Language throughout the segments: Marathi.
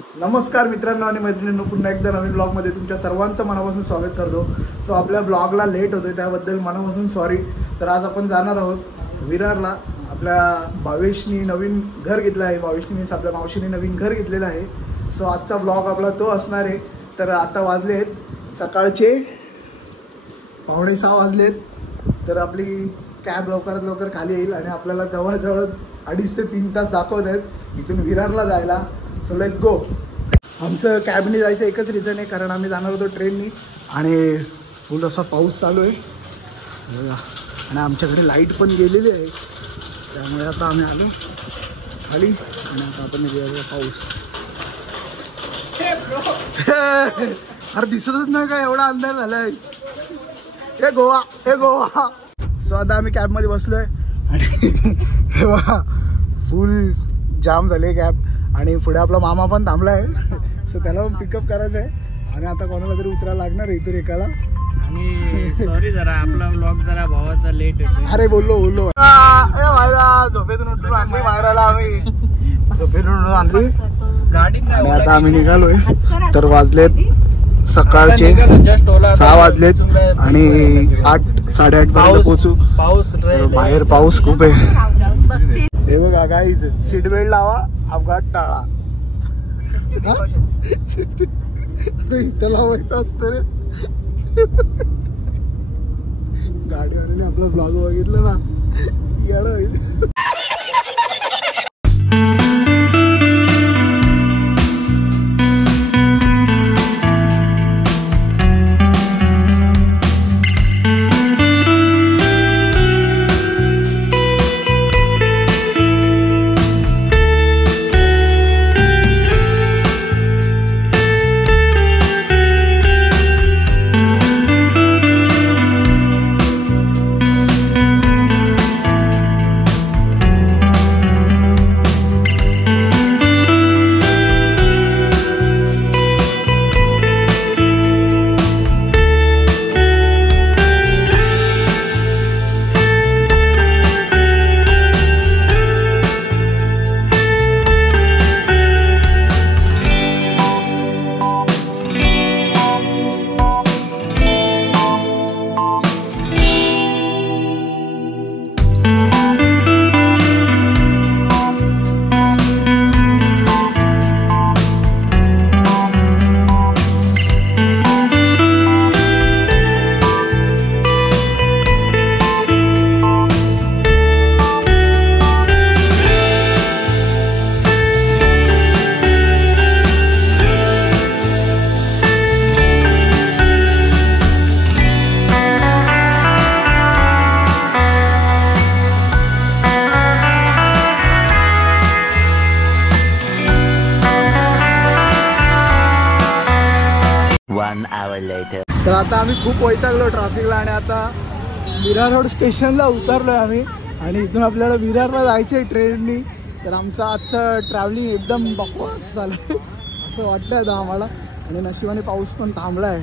नमस्कार मित्रांनो आणि मैत्रिणींनो, पुन्हा एकदा नवीन ब्लॉगमध्ये तुमच्या सर्वांचं मनापासून स्वागत करतो। सो आपल्या ब्लॉगला लेट होतोय त्याबद्दल मनापासून सॉरी। तर आज आपण जाणार आहोत विरारला। आपल्या भावेशनी नवीन घर घेतलं आहे, भावेशनी मीन्स आपल्या मावशीने नवीन घर घेतलेलं आहे। सो आजचा ब्लॉग आपला तो असणार आहे। तर आता वाजलेत सकाळचे 5:45 वाजलेत। तर आपली कॅब लवकरात लवकर खाली येईल आणि आपल्याला जवळजवळ 2.5 ते 3 तास दाखवत आहेत इथून विरारला जायला। So let's go. आमचं कॅबने जायचं एकच रिझन आहे, कारण आम्ही जाणार होतो ट्रेननी आणि फुल असा पाऊस चालू आहे आणि आमच्याकडे लाईट पण गेलेली आहे, त्यामुळे आता आम्ही आलो खाली आणि आता आपण गेलो पाऊस। अरे दिसतच नाही का, एवढा अंधार झालाय। हे गोवा, हे गोवा। सो आता आम्ही कॅबमध्ये बसलोय आणि फुल जाम झाले कॅब आणि पुढे आपला मामा पण थांबलाय। सो त्याला पण पिकअप करायचं आहे आणि आता कोणाला तरी उतरायला लागणार आहे इथून एकाला। आणि सॉरी जरा आपला ब्लॉग जरा भावाचा लेट होतो। अरे बोललो मायरा, झोपेतून उठून आणली मायराला, आम्ही झोपेतून आणली गाडी आणि आता आम्ही निघालोय। तर वाजलेत सकाळचे 6 वाजलेत आणि 8-8:30 पर्यंत पोहोचू। पाऊस बाहेर पाऊस खूप आहे। हे बघा गाईज, सीट बेल्ट लावा, अपघात टाळा। इथं लावायचं असतं रे। गाडीवाल्याने आपलं ब्लॉग बघितलं ना, येडं होईल। तर आता आम्ही खूप वैतागलो ट्रॅफिकला आणि आता विरार रोड स्टेशनला उतरलोय आम्ही आणि इथून आपल्याला विरारला जायचंय ट्रेननी। तर आमचं आजचं ट्रॅव्हलिंग एकदम बकवास झालंय असं वाटतंय आता आम्हाला आणि नशिबाने पाऊस पण थांबलाय।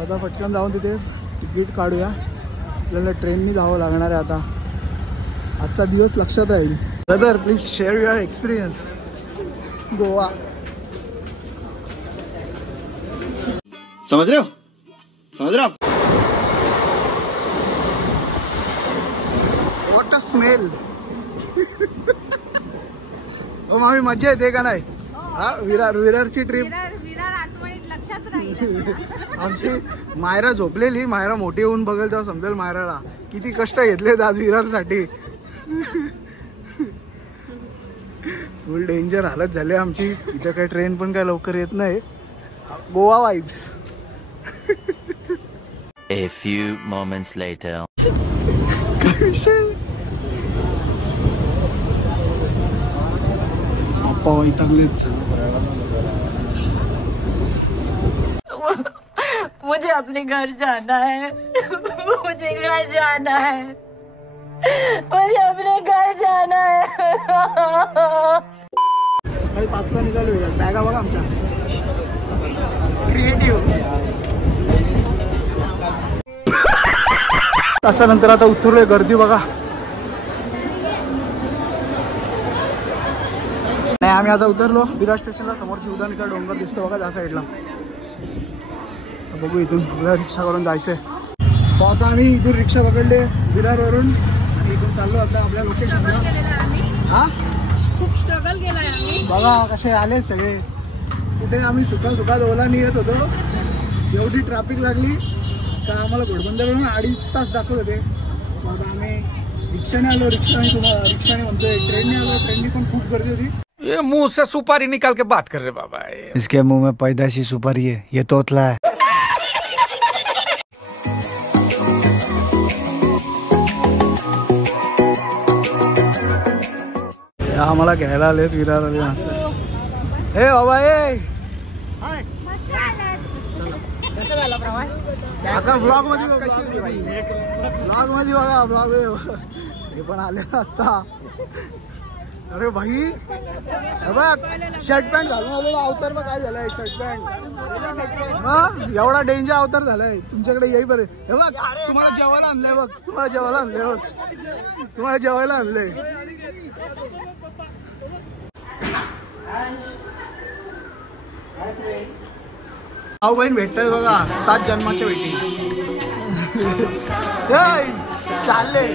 आता पटकन जाऊन तिथे तिकीट काढूया, आपल्याला ट्रेननी जावं लागणार आहे। आता आजचा दिवस लक्षात राहील। Brother please share your experience Goa. समझ रहे हो, समझ रहे हो आप? What a smell. ओ मामी, मजा येते का नाही? हा, विरारची ट्रिप विरार आठवणीत लक्षात राहील। आमची मायरा झोपलेली, मायरा मोठी होऊन बघेल तेव्हा समजेल मायराला किती कष्ट घेतलेत आज विरारसाठी। फुल डेंजर हालत झाली आमची। इथं काही ट्रेन पण काय लवकर येत नाही। Goa vibes. A few moments later. पप्पा वैतागलेत। मुझे अपने घर जाना है, मुझे घर जाना है, मुझे अपने घर जाना है। सकाळी 5ला निघालो। बॅगा बघा आमच्या क्रिएटिव्ह। तासानंतर आता उतरलोय, गर्दी बघा। आम्ही आता उतरलो विरार स्टेशनला. समोर शिवदानीचा डोंगर दिसतो बघा त्या साईडला. बघू इथून आपल्याला रिक्षा करून जायचंय. सो आता आम्ही इथून रिक्षा पकडले विरारवरून आणि इथून चाललो आता आपल्या लोकेशनला. हा खूप स्ट्रगल केलाय आम्ही. बघा कसे आले सगळे. कुठे आम्ही सुखात ओलांनी येत होतो, एवढी ट्रॅफिक लागली का आम्हाला घोडबंदरवरून 2.5 तास दाखवत होते. सो आता आम्ही रिक्षाने आलो. रिक्षाने म्हणतोय ट्रेनने आलो. ट्रेननी पण खूप गर्दी होती. ये मुंह से सुपारी निकाल के बात कर रहे बाबा. इसके मुंह में पैदाशी सुपारी है, ये तोतला है. आम्हाला घ्यायला आलेत विरार आले. हे बाबा हे आता ब्लॉग मध्ये ब्लॉग मध्ये बघा. ब्लॉग हे पण आले आता. अरे भाई हे बघ शर्ट पॅन्ट घालून आलेला अवतार बघ काय झालाय. शर्ट पॅन्ट एवढा डेंजर अवतार झालाय. तुमच्याकडे येई बरे. हे बघ तुम्हाला जेवायला आणलंय. बघ तुम्हाला जेवायला आणलंय. बघ तुम्हाला जेवायला आणलंय. भाऊ बहीण भेटतोय बघा 7 जन्माच्या भेटी. चालले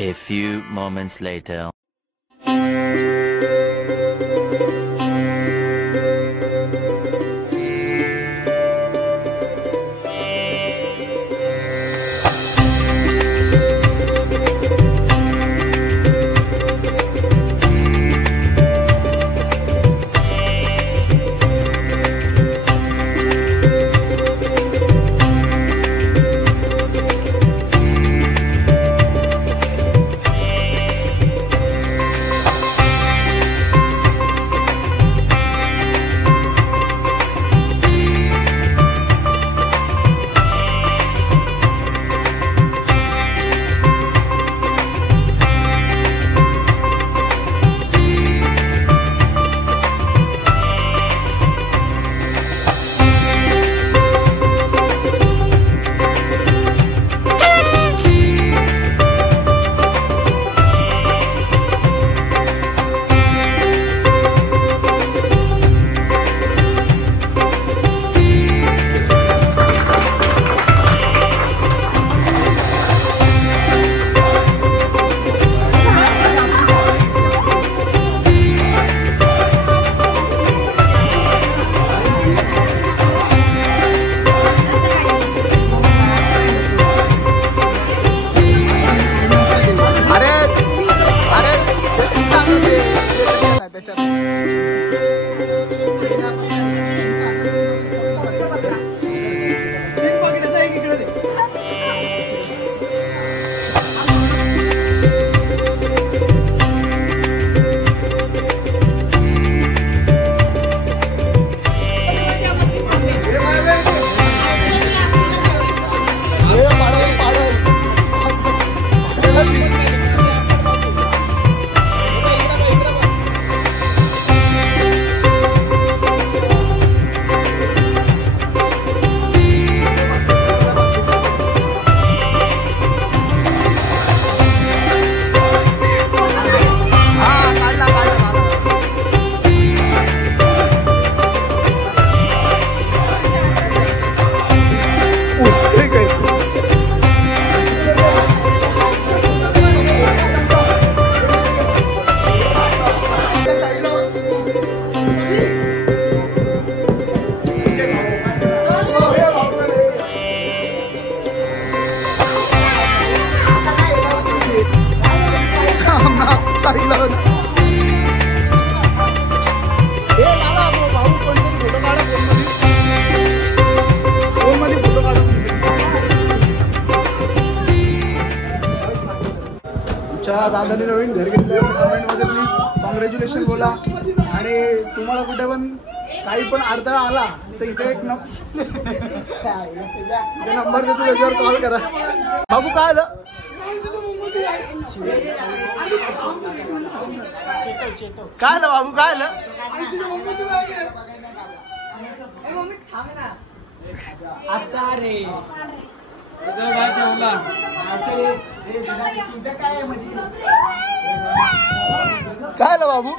A few moments later. दादाने नवीन घर घेतलं. कमेंटमध्ये प्लीज कॉंग्रॅच्युलेशन बोला. आणि तुम्हाला कुठे पण काही पण अडथळा आला तर इथे एक नंबर देतो, त्याच्यावर कॉल करा. बाबू काय आलं? काय आलं बाबू, काय आलं? आता रे तुझं काय ठेवला काय आलं बाबू,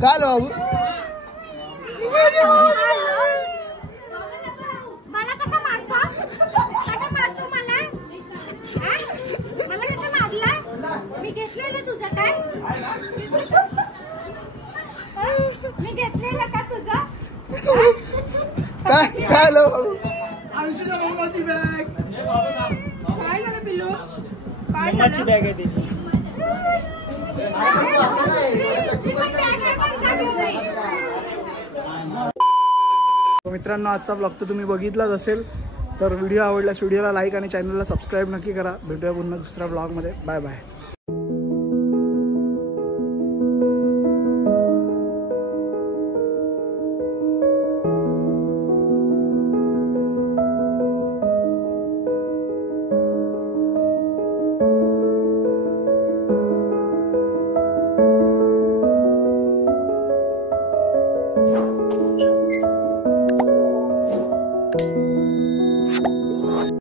काय आलं बाबू? मला कसं मारतो, कसं मारतो मला, मला कसं मारला? मी घेतलेलं तुझं काय, मी घेतलेलं का तुझं? काय काय आलं बाबू? 80च्या मम्माची बॅग. काय झालं पिल्लू, काय मम्माची बॅग आहे त्याची. मित्रांनो, आजचा ब्लॉग तर तुम्ही बघितलाच असेल. तर व्हिडिओ आवडल्यास व्हिडिओला लाईक आणि चॅनलला सबस्क्राईब नक्की करा. भेटूया पुन्हा दुसऱ्या ब्लॉगमध्ये. Bye bye.